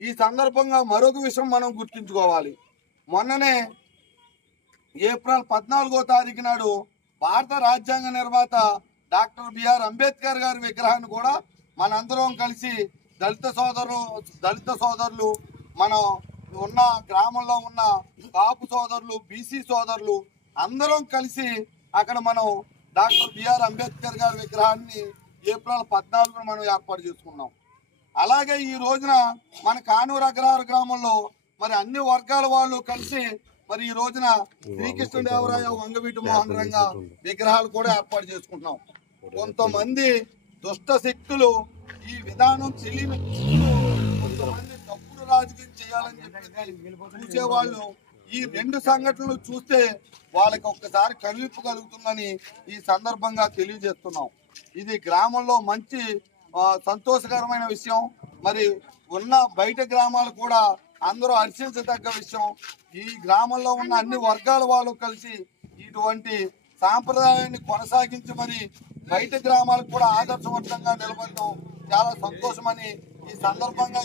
ఈ సందర్భంగా మరొక విషయం మనం గుర్తుంచుకోవాలి. మొన్ననే ఏప్రిల్ 14వ తారీఖు నాడు భారత రాజ్యాంగ నిర్మాత డాక్టర్ బిఆర్ అంబేద్కర్ గారి విగ్రహాన్ని కూడా మనందరం కలిసి దళిత సోదరులు మనం ఉన్న గ్రామంలో ఉన్న కాపు సోదరులు, బీసీ సోదరులు అందరం కలిసి అక్కడ మనం డాక్టర్ బిఆర్ అంబేద్కర్ గారి విగ్రహాన్ని ఏప్రిల్ 14న మనం ఏర్పాటు చేసుకున్నాం. అలాగే ఈ రోజున మన కానూరు అగ్రహార గ్రామంలో మరి అన్ని వర్గాల వాళ్ళు కలిసి మరి ఈ రోజున శ్రీకృష్ణదేవరాయ, వంగవీటి మోహన్ రంగ విగ్రహాలు కూడా ఏర్పాటు చేసుకుంటున్నాం. కొంతమంది దుష్ట శక్తులు ఈ విధానం తెలియని కొంతమంది తప్పుడు రాజకీయం చేయాలని చెప్పి చూసేవాళ్ళు ఈ రెండు సంఘటనలు చూస్తే వాళ్ళకి ఒక్కసారి కనువిప్పు కలుగుతుందని ఈ సందర్భంగా తెలియజేస్తున్నాం. ఇది గ్రామంలో మంచి సంతోషకరమైన విషయం. మరి ఉన్న బయట గ్రామాలు కూడా అందరూ హర్షించదగ్గ విషయం. ఈ గ్రామంలో ఉన్న అన్ని వర్గాల వాళ్ళు కలిసి ఇటువంటి సాంప్రదాయాన్ని కొనసాగించి మరి బయట గ్రామాలకు కూడా ఆదర్శవంతంగా నిలబడటం చాలా సంతోషమని ఈ సందర్భంగా